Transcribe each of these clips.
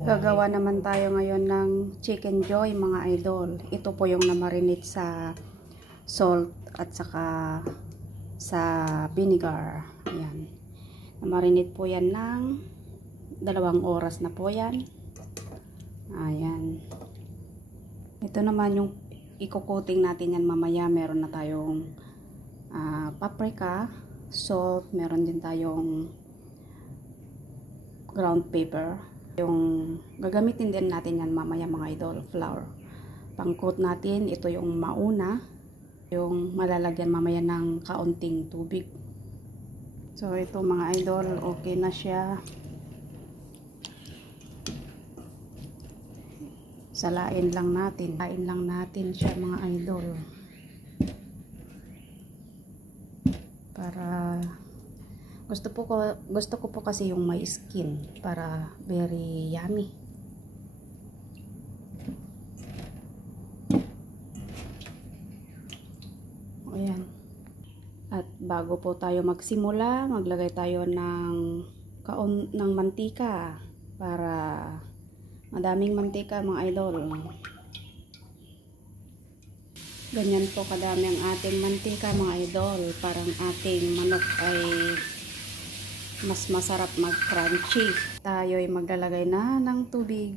Gagawa naman tayo ngayon ng chicken joy mga idol. Ito po yung namarinate sa salt at saka sa vinegar. Ayan. Namarinate po yan ng 2 oras na po yan. Ayan. Ito naman yung iko-coating natin yan mamaya. Meron na tayong paprika, salt, meron din tayong ground pepper. Yung gagamitin din natin yan mamaya mga idol, flour. Pang-coat natin, ito yung mauna, yung malalagyan mamaya ng kaunting tubig. So ito mga idol, okay na siya. Salain lang natin, kain lang natin siya mga idol. Para gusto ko po kasi yung may skin para very yummy. Ayan. At bago po tayo magsimula, maglagay tayo ng mantika para madaming mantika mga idol. Ganyan po kadami ang ating mantika mga idol. Parang ating manok ay mas masarap mag-crunchy. Tayo ay maglalagay na ng tubig.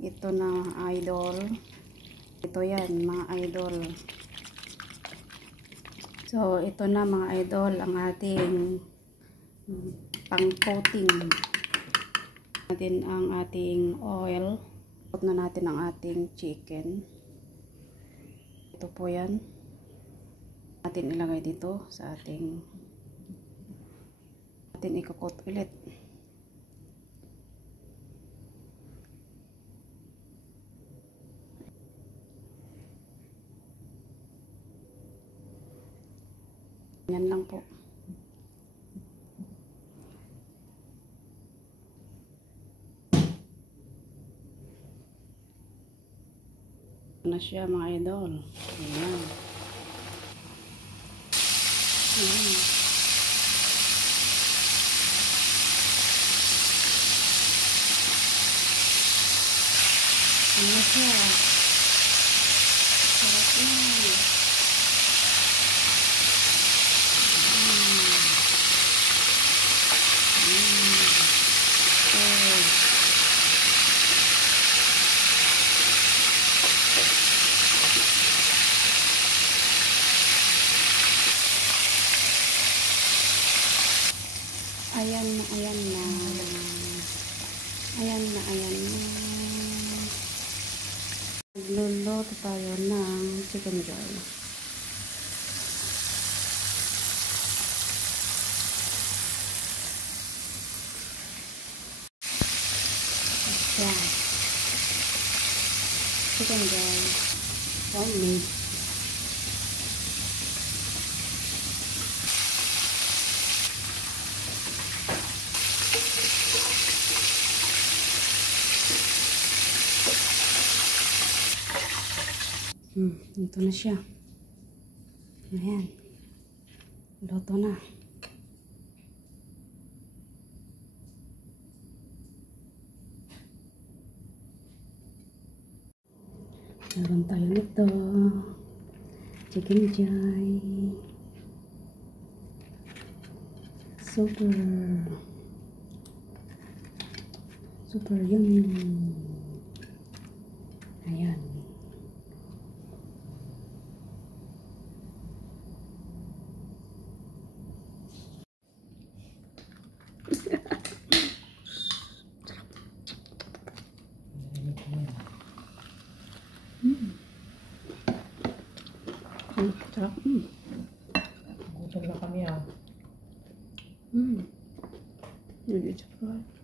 Ito na idol. Ito yan mga idol. So ito na mga idol ang ating pang-coating. Natin ang ating oil. Coat na natin ang ating chicken. Ito po yan. Natin ilagay dito sa ating ikakot ulit. Yan lang po. Na siya mga idol. Ayan. Ayan. Ano siya? Sarap na. Ayan na, ayan na. Ayan na, ayan na. Magluluto tayo ng chicken joy. Ayan. Chicken joy. Homemade. Ito na siya. Ayan. Luto na. Meron tayo nito. Chicken joy. Super yummy. Ayan. Sarap. Gutom na kami ah. Hindi sarap.